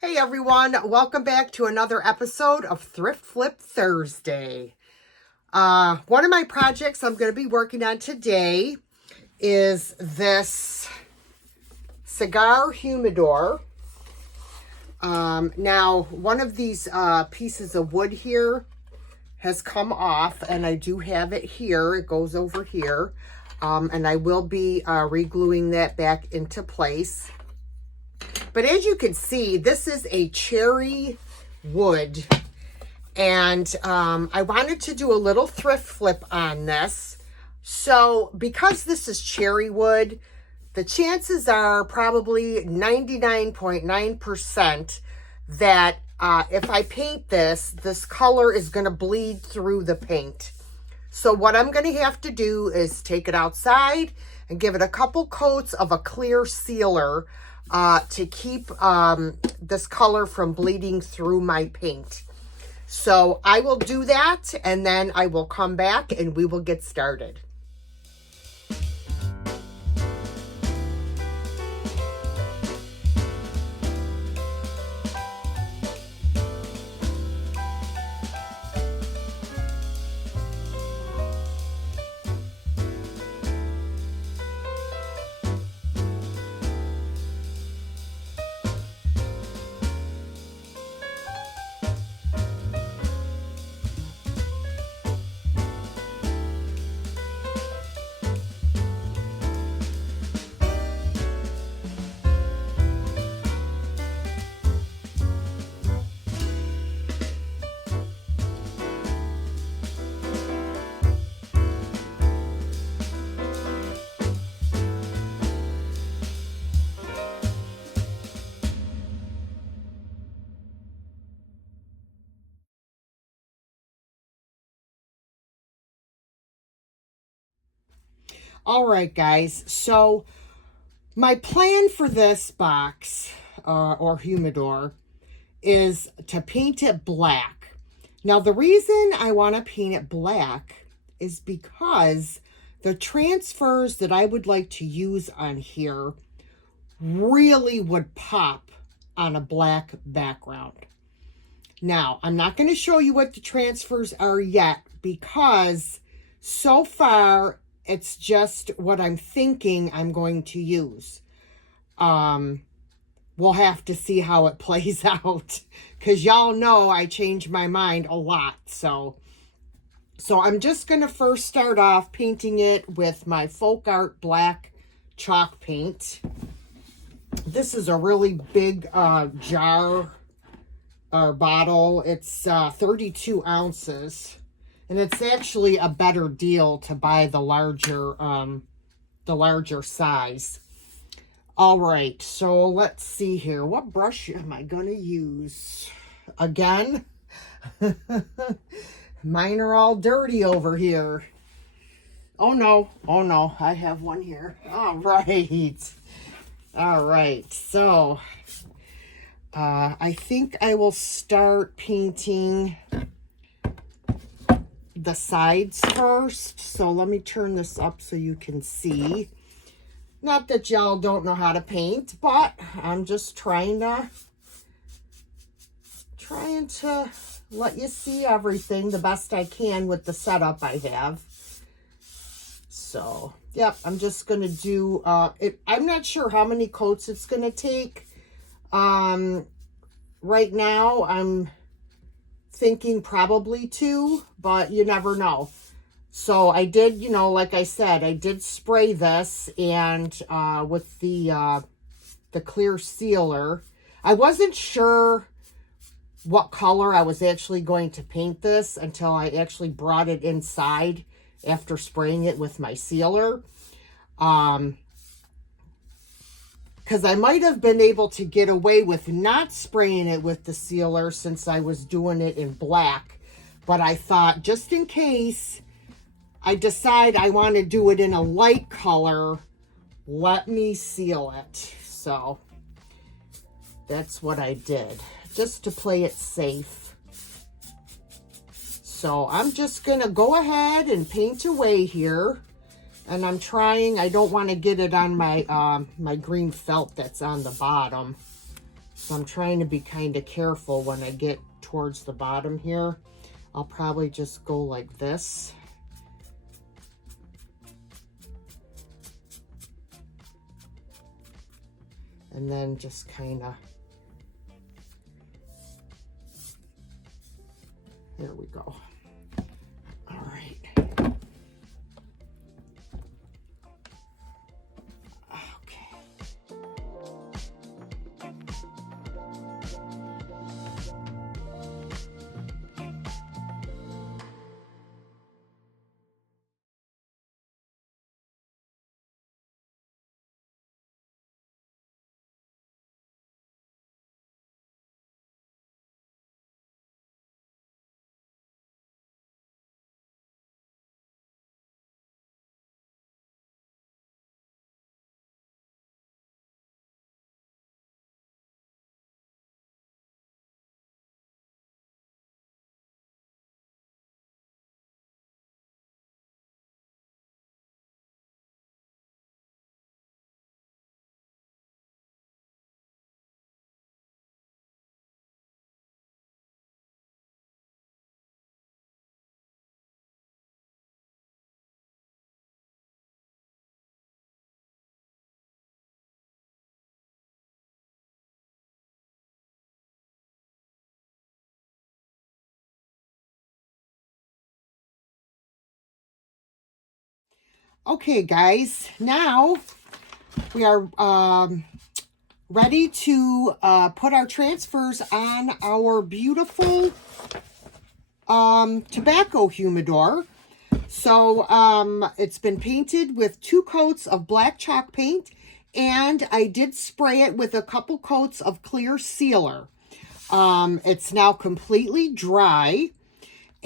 Hey everyone, welcome back to another episode of Thrift Flip Thursday. One of my projects I'm going to be working on today is this cigar humidor. Now, one of these pieces of wood here has come off, and I do have it here. It goes over here, and I will be re-gluing that back into place. But as you can see, this is a cherry wood, and I wanted to do a little thrift flip on this. So because this is cherry wood, the chances are probably 99.9% that if I paint this color is going to bleed through the paint. So what I'm going to have to do is take it outside and give it a couple coats of a clear sealer to keep this color from bleeding through my paint. So I will do that, and then I will come back and we will get started. All right, guys. So my plan for this box or humidor is to paint it black. Now, the reason I want to paint it black is because the transfers that I would like to use on here really would pop on a black background. Now, I'm not going to show you what the transfers are yet because so far it's just what I'm thinking I'm going to use. We'll have to see how it plays out because y'all know I change my mind a lot. So I'm just going to first start off painting it with my Folk Art black chalk paint. This is a really big jar or bottle. It's 32 ounces. And it's actually a better deal to buy the larger size. All right, so let's see here. What brush am I going to use? Again, mine are all dirty over here. Oh no, I have one here. All right. So I think I will start painting the sides first. So let me turn this up so you can see. Not that y'all don't know how to paint, but I'm just trying to let you see everything the best I can with the setup I have. So, yep, I'm just going to do it. I'm not sure how many coats it's going to take. Right now I'm thinking probably 2, but you never know. So I did, like I said, I did spray this and with the clear sealer. I wasn't sure what color I was actually going to paint this until I actually brought it inside after spraying it with my sealer. Because I might have been able to get away with not spraying it with the sealer since I was doing it in black. But I thought, just in case I decide I want to do it in a light color, let me seal it. So that's what I did, just to play it safe. So I'm just going to go ahead and paint away here. And I'm trying, I don't want to get it on my my green felt that's on the bottom. So I'm trying to be kind of careful when I get towards the bottom here. I'll probably just go like this. And then just kind of, there we go. All right. Okay, guys, now we are ready to put our transfers on our beautiful tobacco humidor. So it's been painted with 2 coats of black chalk paint, and I did spray it with a couple coats of clear sealer. It's now completely dry.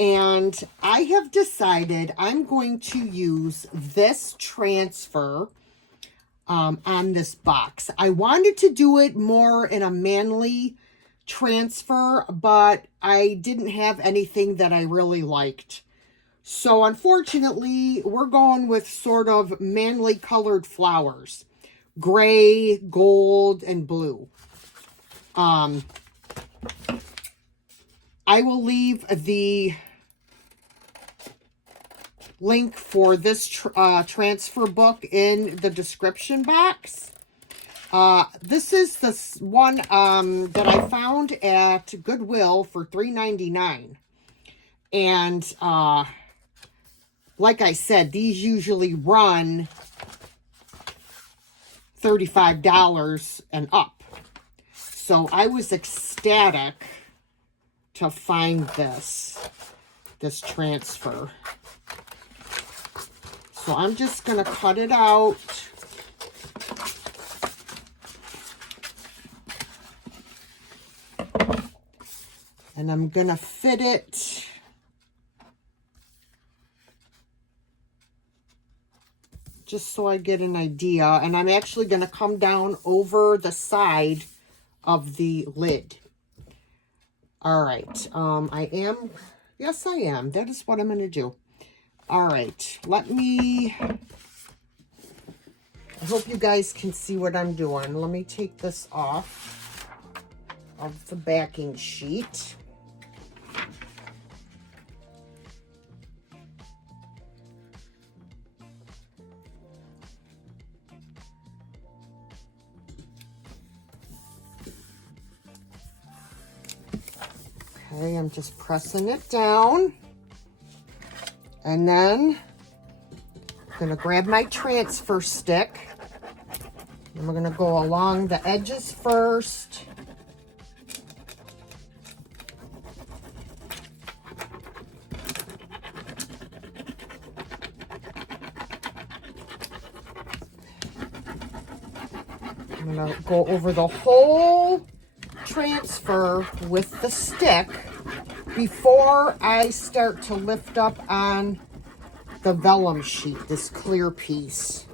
And I have decided I'm going to use this transfer on this box. I wanted to do it more in a manly transfer, but I didn't have anything that I really liked. So unfortunately, we're going with sort of manly colored flowers. Gray, gold, and blue. I will leave the link for this transfer book in the description box. This is the one that I found at Goodwill for $3.99. And like I said, these usually run $35 and up. So I was ecstatic to find this transfer. So I'm just going to cut it out. And I'm going to fit it just so I get an idea. And I'm actually going to come down over the side of the lid. All right. Yes, I am. That is what I'm going to do. All right, I hope you guys can see what I'm doing. Let me take this off of the backing sheet. Okay, I'm just pressing it down. And then I'm going to grab my transfer stick. And we're going to go along the edges first. I'm going to go over the whole transfer with the stick before I start to lift up on the vellum sheet, this clear piece.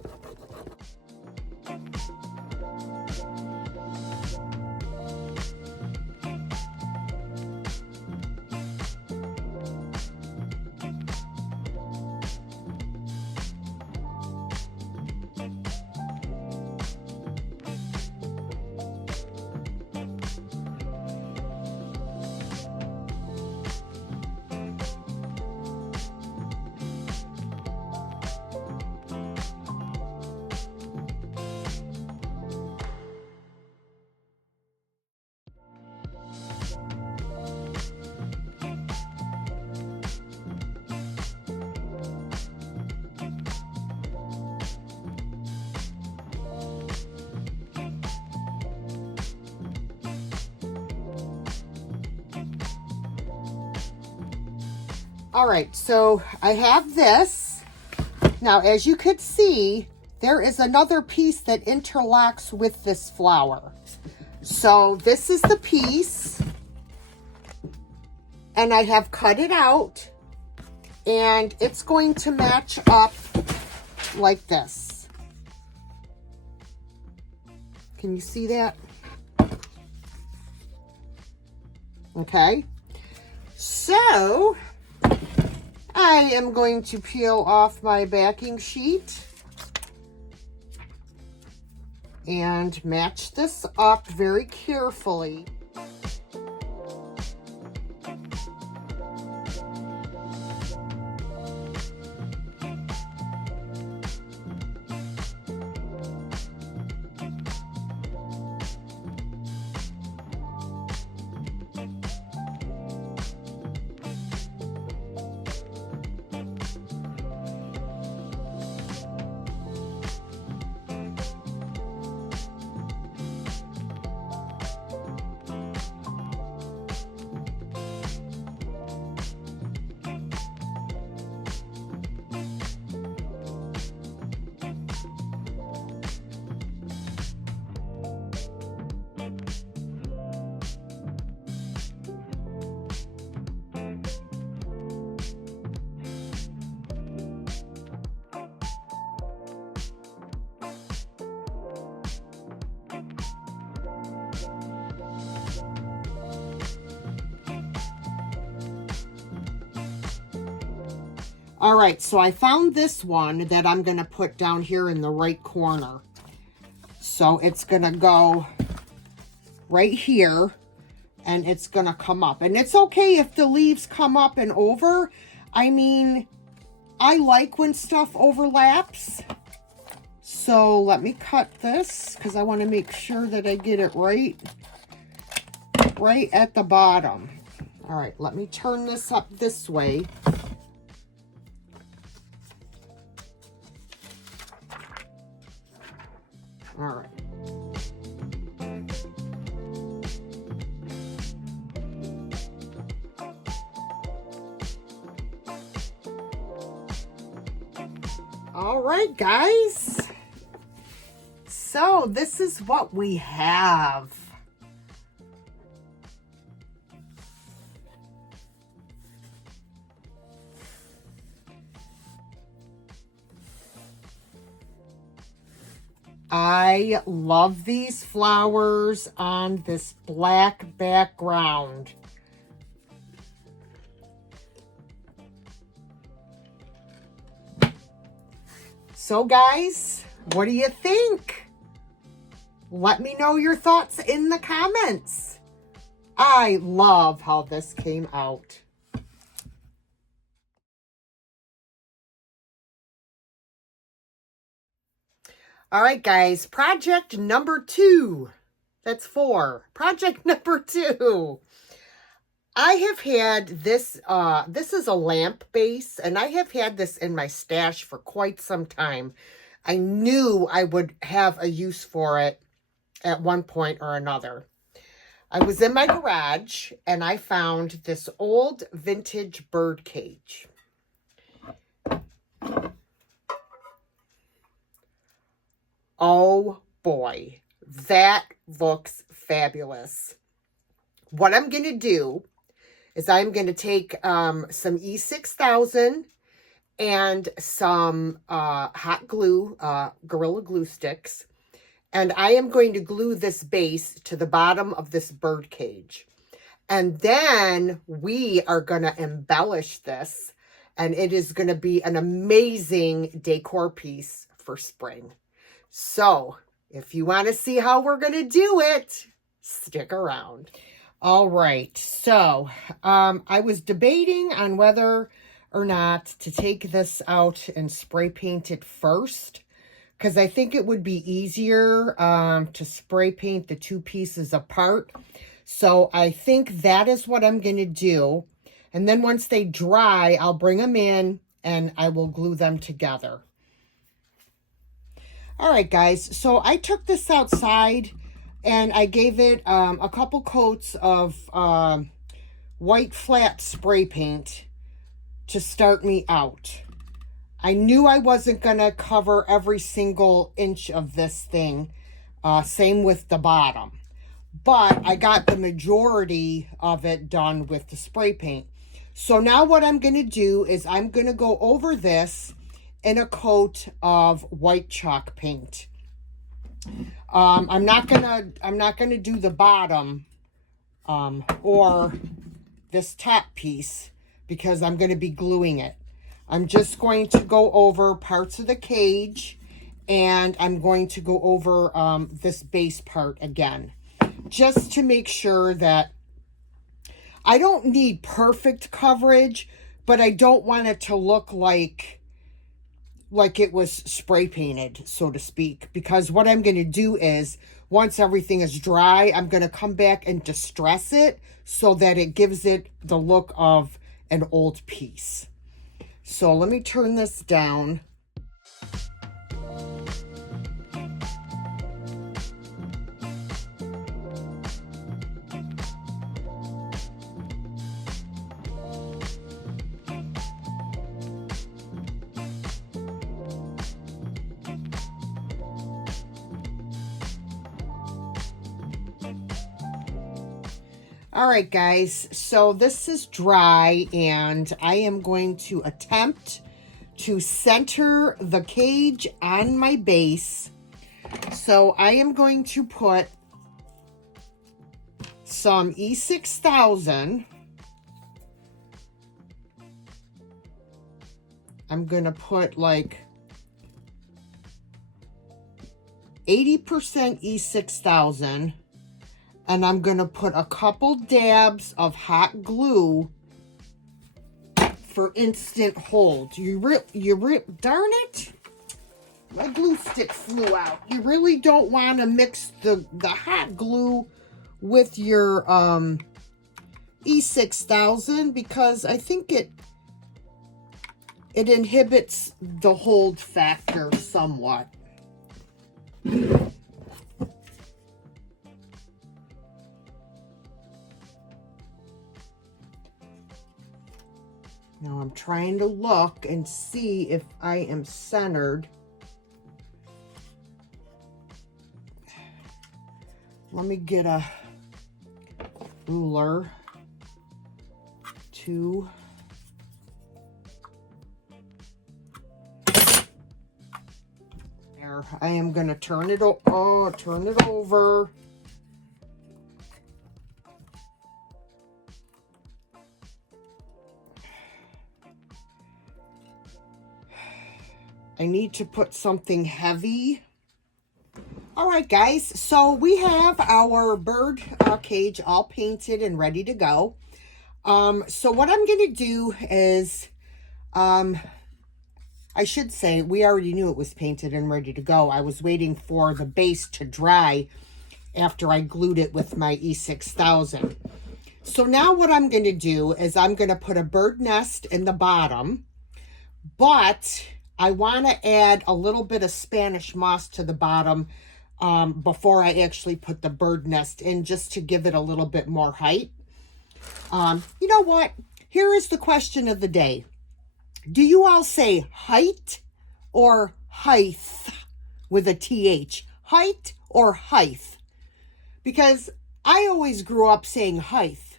All right, so I have this. Now, as you could see, there is another piece that interlocks with this flower. So this is the piece, and I have cut it out, and it's going to match up like this. Can you see that? Okay. So I am going to peel off my backing sheet and match this up very carefully. All right, so I found this one that I'm going to put down here in the right corner. So it's going to go right here, and it's going to come up. And it's okay if the leaves come up and over. I mean, I like when stuff overlaps. So let me cut this because I want to make sure that I get it right at the bottom. All right, let me turn this up this way. All right. All right, guys. So this is what we have. I love these flowers on this black background. So guys, what do you think? Let me know your thoughts in the comments. I love how this came out. All right, guys, project number 2. That's 4. Project number 2. I have had this, this is a lamp base, and I have had this in my stash for quite some time. I knew I would have a use for it at one point or another. I was in my garage, and I found this old vintage bird cage. Oh boy, that looks fabulous. What I'm going to do is I'm going to take some E6000 and some hot glue, Gorilla Glue sticks, and I am going to glue this base to the bottom of this bird cage. And then we are going to embellish this, and it is going to be an amazing decor piece for spring. So, if you want to see how we're going to do it, stick around. All right, so I was debating on whether or not to take this out and spray paint it first, because I think it would be easier to spray paint the two pieces apart. So I think that is what I'm going to do. And then once they dry, I'll bring them in and I will glue them together. All right, guys, so I took this outside and I gave it a couple coats of white flat spray paint. to start me out. I knew I wasn't going to cover every single inch of this thing. Same with the bottom. But I got the majority of it done with the spray paint. So now what I'm going to do is I'm going to go over this in a coat of white chalk paint. I'm not gonna do the bottom or this top piece because I'm going to be gluing it. I'm just going to go over parts of the cage, and I'm going to go over this base part again, just to make sure that I don't need perfect coverage, but I don't want it to look like it was spray painted, so to speak, because what I'm going to do is once everything is dry, I'm going to come back and distress it so that it gives it the look of an old piece. So let me turn this down. All right, guys, so this is dry, and I am going to attempt to center the cage on my base. So I am going to put some E6000. I'm going to put like 80% E6000. And I'm going to put a couple dabs of hot glue for instant hold. Darn it. My glue stick flew out. You really don't want to mix the hot glue with your E6000 because I think it inhibits the hold factor somewhat. Now I'm trying to look and see if I am centered. Let me get a ruler to there. I am going to turn it over. I need to put something heavy. All right, guys, so we have our bird cage all painted and ready to go. So what I'm going to do is, I should say, we already knew it was painted and ready to go. I was waiting for the base to dry after I glued it with my E6000. So now what I'm going to do is I'm going to put a bird nest in the bottom, but I want to add a little bit of Spanish moss to the bottom before I actually put the bird nest in, just to give it a little bit more height. You know what? Here is the question of the day. Do you all say height or height with a TH? Height or height? Because I always grew up saying height.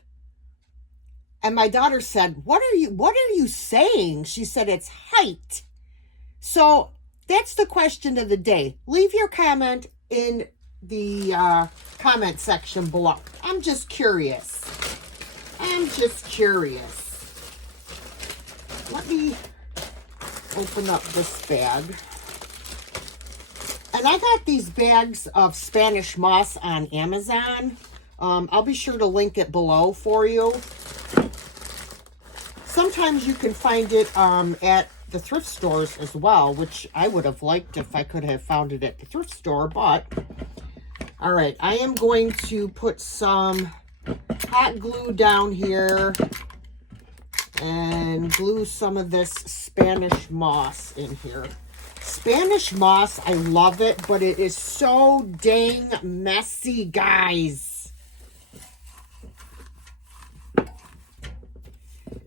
And my daughter said, what are you saying? She said, it's height. So that's the question of the day. Leave your comment in the comment section below. I'm just curious. Let me open up this bag. And I got these bags of Spanish moss on Amazon. I'll be sure to link it below for you. Sometimes you can find it at the thrift stores as well, which I would have liked if I could have found it at the thrift store, but all right, I am going to put some hot glue down here and glue some of this Spanish moss in here. Spanish moss, I love it, but it is so dang messy, guys.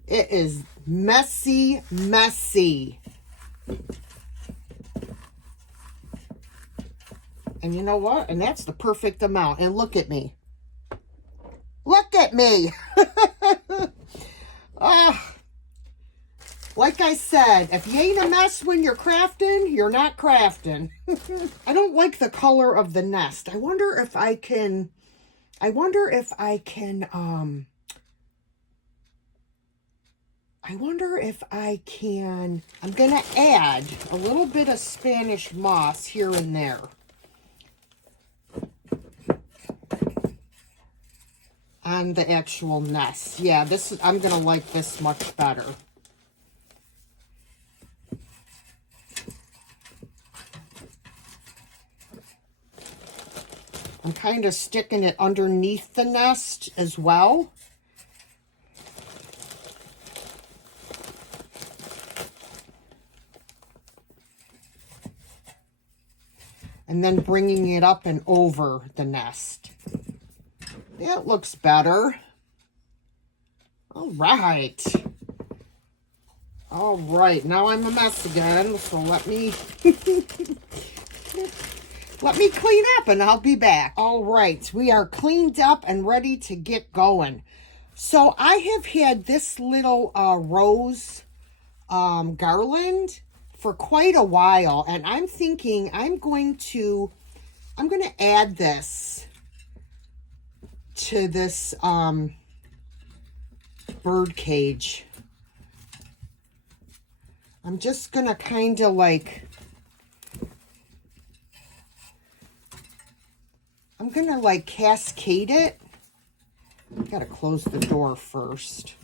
It is Messy, messy. And you know what? And that's the perfect amount. And look at me. Look at me. Like I said, if you ain't a mess when you're crafting, you're not crafting. I don't like the color of the nest. I wonder if I can, I'm going to add a little bit of Spanish moss here and there. On the actual nest. Yeah, I'm going to like this much better. I'm kind of sticking it underneath the nest as well. And then bringing it up and over the nest. That looks better. All right. All right, now I'm a mess again, so let me clean up and I'll be back. All right, we are cleaned up and ready to get going. So I have had this little rose garland for quite a while, and I'm thinking I'm going to add this to this bird cage. I'm just gonna kind of like, I'm gonna like cascade it. Gotta close the door first.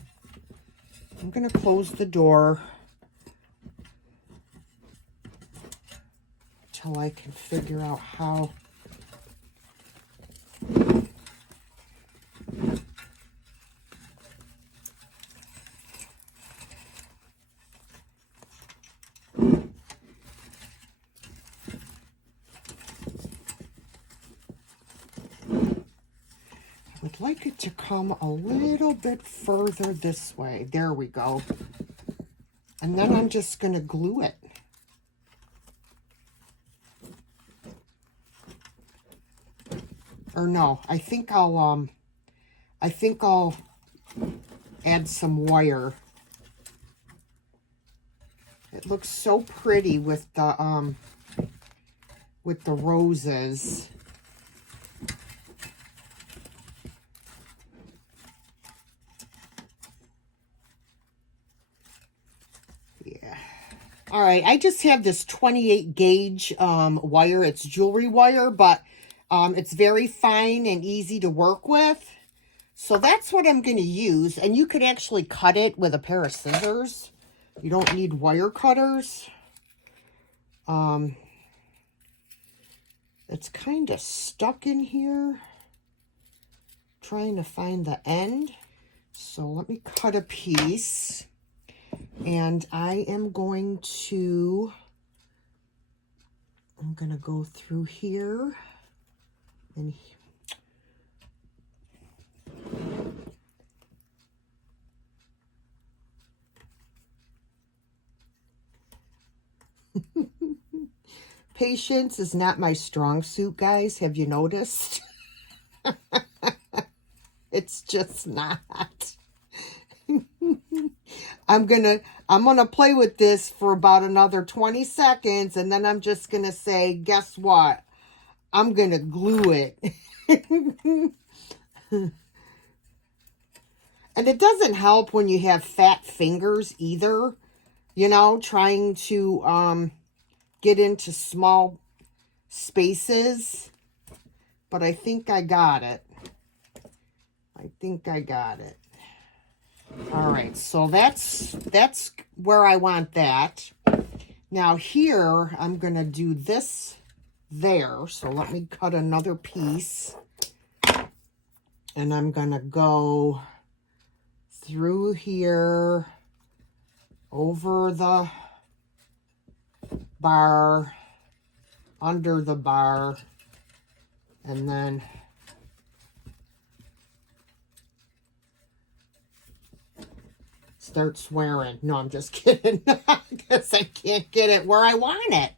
I'm gonna close the door till I can figure out how. I'd like it to come a little bit further this way. There we go. And then I'm just going to glue it. Or no, I think I'll add some wire. It looks so pretty with the roses. Yeah. All right, I just have this 28 gauge wire. It's jewelry wire, but it's very fine and easy to work with. So that's what I'm going to use. And you could actually cut it with a pair of scissors. You don't need wire cutters. It's kind of stuck in here. Trying to find the end. So let me cut a piece. And I'm going to go through here and patience is not my strong suit, guys. Have you noticed? It's just not. I'm gonna play with this for about another 20 seconds, and then I'm just gonna say, guess what? I'm gonna glue it. And it doesn't help when you have fat fingers either, you know, trying to get into small spaces. But I think I got it. All right, so that's where I want that. Now here, I'm going to do this there. So let me cut another piece. And I'm going to go through here, over the bar, under the bar, and then start swearing. No, I'm just kidding. Because I can't get it where I want it.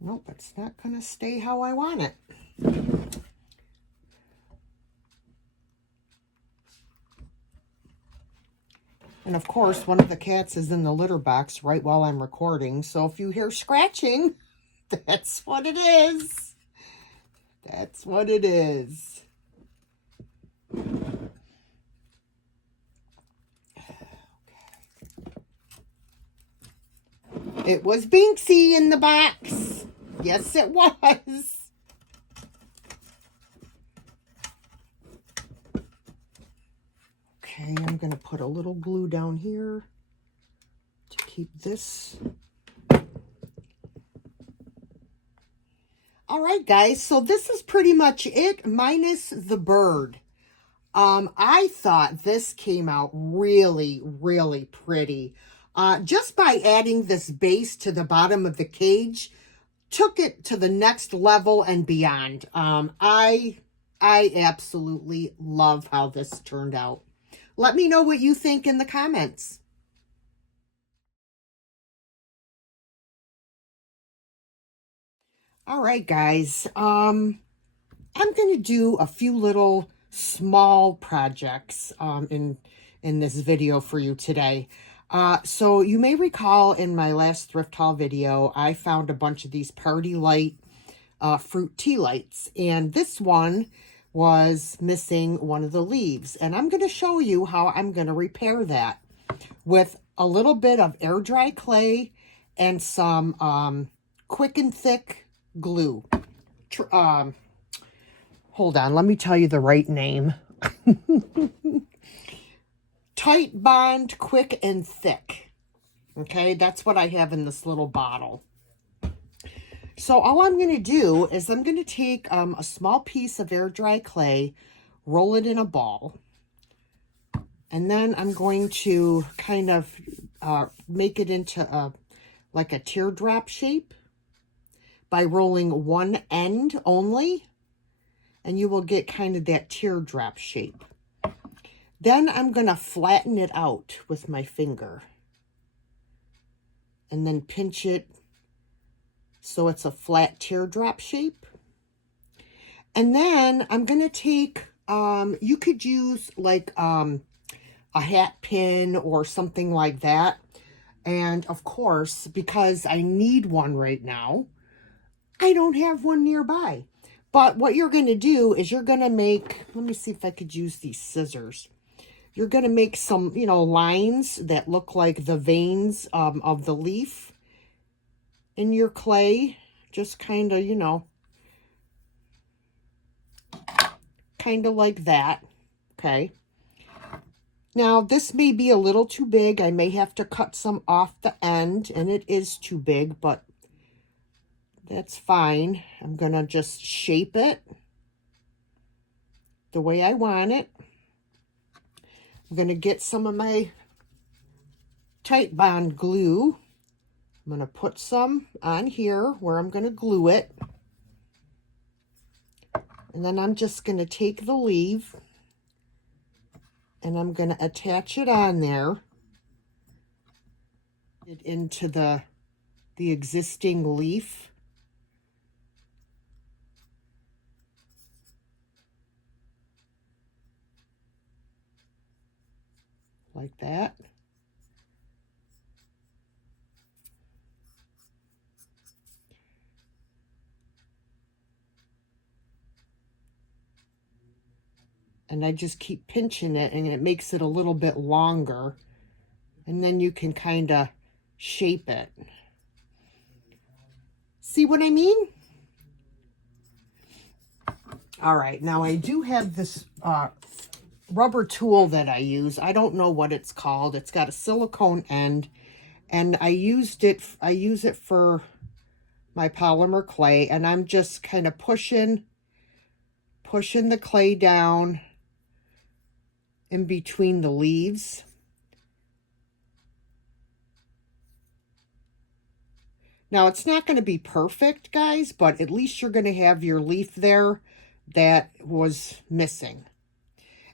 Nope, it's not going to stay how I want it. And of course, one of the cats is in the litter box right while I'm recording. So if you hear scratching, that's what it is. That's what it is. It was Binksy in the box. Yes, it was. Okay, I'm going to put a little glue down here to keep this. All right, guys, so this is pretty much it, minus the bird. I thought this came out really, really pretty. Just by adding this base to the bottom of the cage, took it to the next level and beyond. I absolutely love how this turned out. Let me know what you think in the comments. All right, guys. I'm going to do a few little small projects in this video for you today. So you may recall in my last thrift haul video, I found a bunch of these Party Light fruit tea lights, and this one was missing one of the leaves, and I'm going to show you how I'm going to repair that with a little bit of air dry clay and some quick and thick glue. Hold on, let me tell you the right name. Tight Bond Quick and Thick. Okay, that's what I have in this little bottle. So all I'm going to do is I'm going to take a small piece of air dry clay, roll it in a ball, and then I'm going to kind of make it into like a teardrop shape by rolling one end only, and you will get kind of that teardrop shape. Then I'm going to flatten it out with my finger and then pinch it so it's a flat teardrop shape. And then I'm going to take, you could use like a hat pin or something like that. And of course, because I need one right now, I don't have one nearby. But what you're going to do is you're going to make, let me see if I could use these scissors. You're going to make some, lines that look like the veins of the leaf in your clay. Just kind of, kind of like that. Okay. Now, this may be a little too big. I may have to cut some off the end, and it is too big, but that's fine. I'm going to just shape it the way I want it. I'm going to get some of my Tight Bond glue. I'm going to put some on here where I'm going to glue it. And then I'm just going to take the leaf and I'm going to attach it on there. It into the existing leaf. Like that. And I just keep pinching it, and it makes it a little bit longer. And then you can kind of shape it. See what I mean? All right, now I do have this rubber tool that I use. I don't know what it's called. It's got a silicone end, and I use it for my polymer clay, and I'm just kind of pushing the clay down in between the leaves. Now, it's not going to be perfect, guys, but at least you're going to have your leaf there that was missing.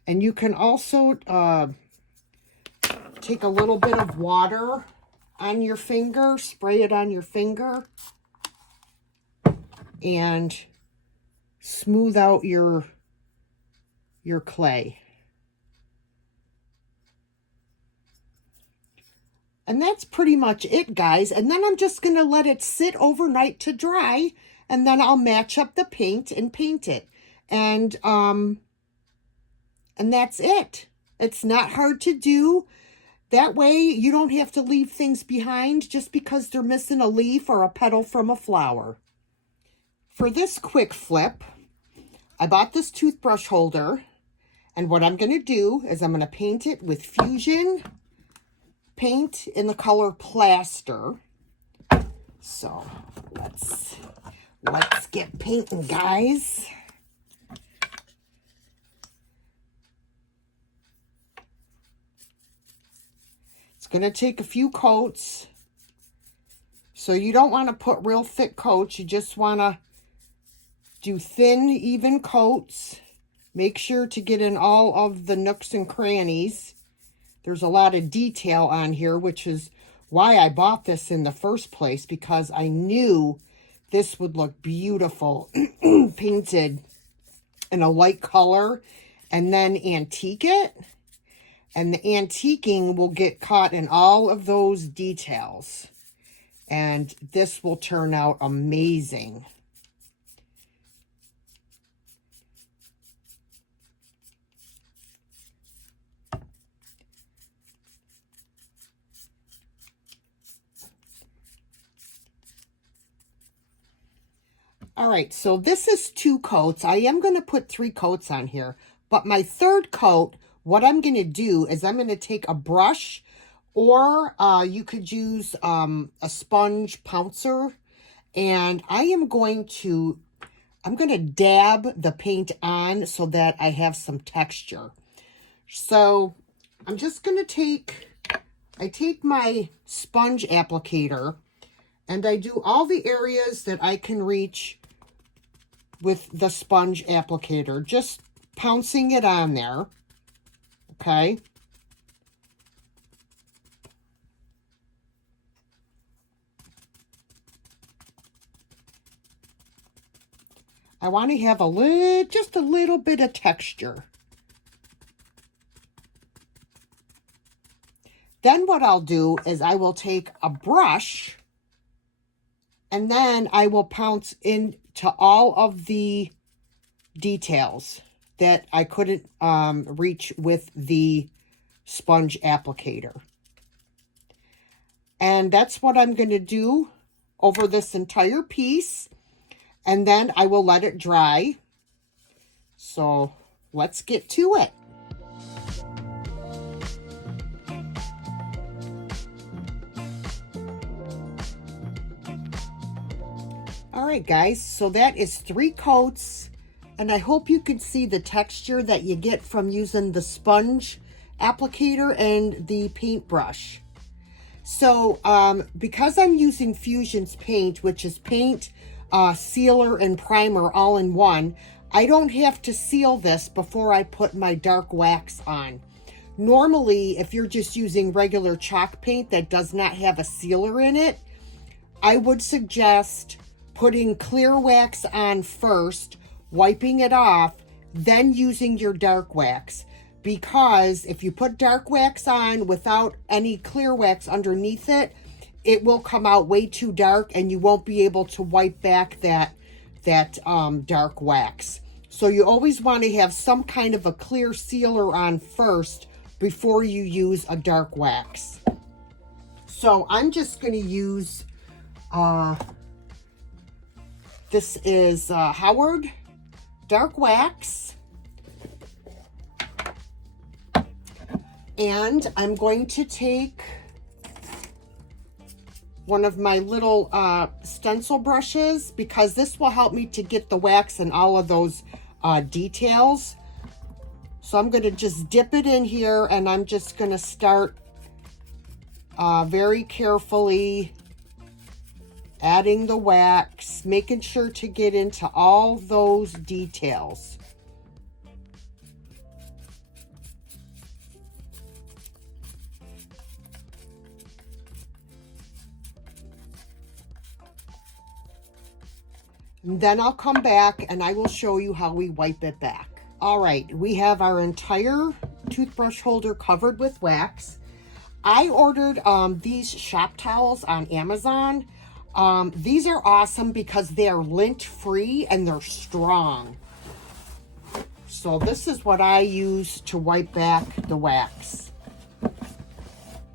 And you can also take a little bit of water on your finger, spray it on your finger, and smooth out your clay. And that's pretty much it, guys. And then I'm just going to let it sit overnight to dry, and then I'll match up the paint and paint it. And that's it. It's not hard to do. That way you don't have to leave things behind just because they're missing a leaf or a petal from a flower. For this quick flip, I bought this toothbrush holder, and what I'm going to do is I'm going to paint it with Fusion paint in the color Plaster. So let's get painting, guys. It's going to take a few coats. So you don't want to put real thick coats. You just want to do thin, even coats. Make sure to get in all of the nooks and crannies. There's a lot of detail on here, which is why I bought this in the first place, because I knew this would look beautiful painted in a light color and then antique it. And the antiquing will get caught in all of those details. And this will turn out amazing. All right, so this is 2 coats. I am going to put 3 coats on here. But my third coat, what I'm going to do is I'm going to take a brush, or you could use a sponge pouncer. And I'm going to dab the paint on so that I have some texture. So I'm just going to I take my sponge applicator, and I do all the areas that I can reach with the sponge applicator, just pouncing it on there, okay? I want to have just a little bit of texture. Then what I'll do is I will take a brush, and then I will pounce into all of the details that I couldn't reach with the sponge applicator. And that's what I'm going to do over this entire piece. And then I will let it dry. So let's get to it. All right, guys, so that is 3 coats, and I hope you can see the texture that you get from using the sponge applicator and the paintbrush. So because I'm using Fusion's paint, which is paint, sealer, and primer all in one, I don't have to seal this before I put my dark wax on. Normally, if you're just using regular chalk paint that does not have a sealer in it, I would suggest putting clear wax on first, wiping it off, then using your dark wax. Because if you put dark wax on without any clear wax underneath it, it will come out way too dark, and you won't be able to wipe back that dark wax. So you always want to have some kind of a clear sealer on first before you use a dark wax. So I'm just going to use this is Howard dark wax, and I'm going to take one of my little stencil brushes, because this will help me to get the wax and all of those details. So I'm going to just dip it in here, and I'm just going to start very carefully adding the wax, making sure to get into all those details. And then I'll come back and I will show you how we wipe it back. All right, we have our entire toothbrush holder covered with wax. I ordered these shop towels on Amazon. These are awesome because they are lint-free and they're strong. So this is what I use to wipe back the wax.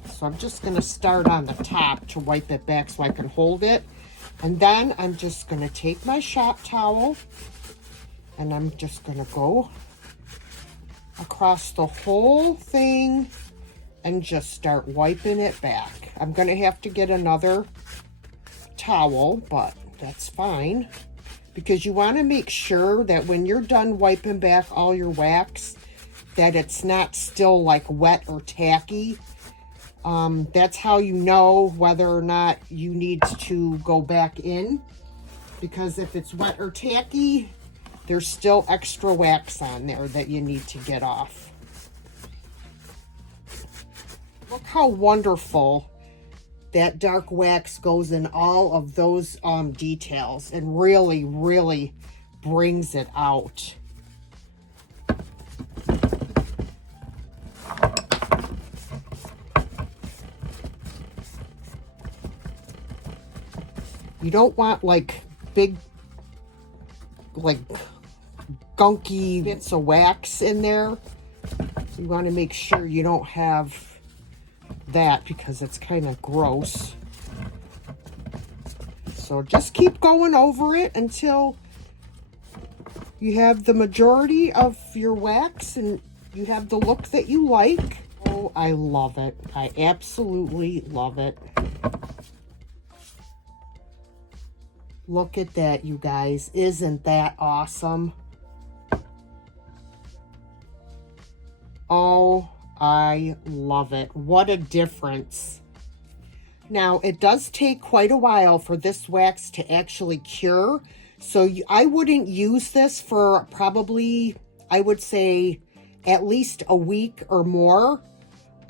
So I'm just going to start on the top to wipe it back so I can hold it. And then I'm just going to take my shop towel and I'm just going to go across the whole thing and just start wiping it back. I'm going to have to get another towel, but that's fine, because you want to make sure that when you're done wiping back all your wax, that it's not still like wet or tacky. That's how you know whether or not you need to go back in, because if it's wet or tacky, there's still extra wax on there that you need to get off. Look how wonderful that dark wax goes in all of those details and really, really brings it out. You don't want like big, like gunky bits of wax in there. You want to make sure you don't have that because it's kind of gross. So just keep going over it until you have the majority of your wax and you have the look that you like. Oh, I love it. I absolutely love it. Look at that, you guys. Isn't that awesome? Oh, I love it. What a difference. Now, it does take quite a while for this wax to actually cure. So I wouldn't use this for probably, I would say, at least a week or more.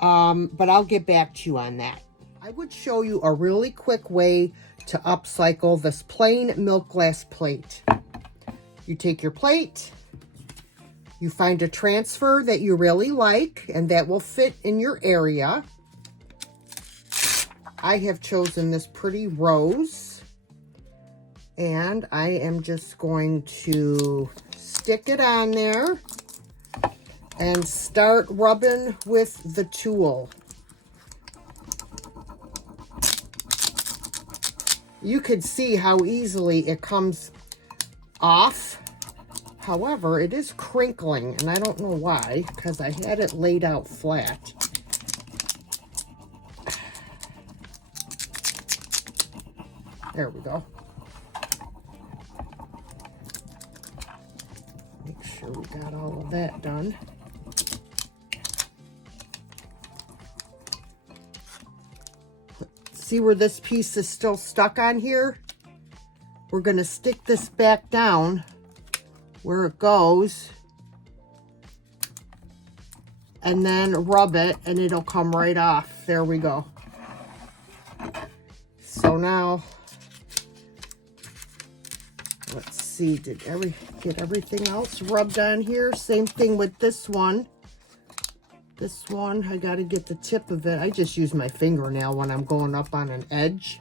But I'll get back to you on that. I would show you a really quick way to upcycle this plain milk glass plate. You take your plate, you find a transfer that you really like and that will fit in your area. I have chosen this pretty rose, and I am just going to stick it on there and start rubbing with the tool. You could see how easily it comes off. However, it is crinkling, and I don't know why, because I had it laid out flat. There we go. Make sure we got all of that done. See where this piece is still stuck on here? We're going to stick this back down where it goes and then rub it and it'll come right off. There we go. So now, let's see, did get everything else rubbed on here? Same thing with this one. This one, I got to get the tip of it. I just use my fingernail when I'm going up on an edge.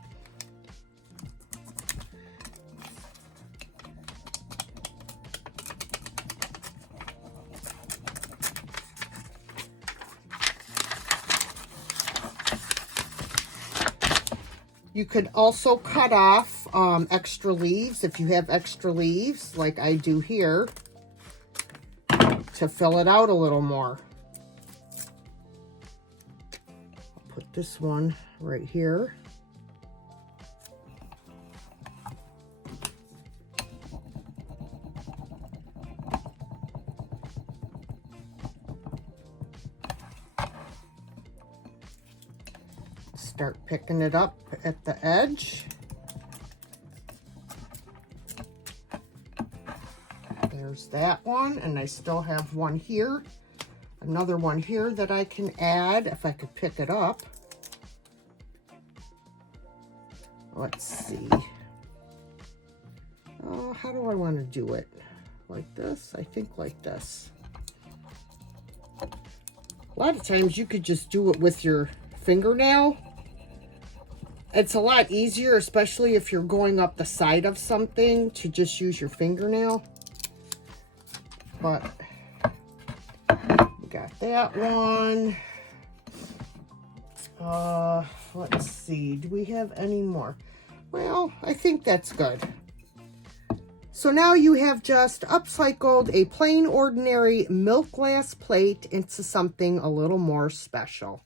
You could also cut off extra leaves if you have extra leaves, like I do here, to fill it out a little more. I'll put this one right here. start picking it up at the edge. There's that one, and I still have one here. Another one here that I can add if I could pick it up. Let's see. Oh, how do I want to do it? Like this? I think like this. A lot of times you could just do it with your fingernail. It's a lot easier, especially if you're going up the side of something, to just use your fingernail. But we got that one. Let's see. Do we have any more? Well, I think that's good. So now you have just upcycled a plain ordinary milk glass plate into something a little more special.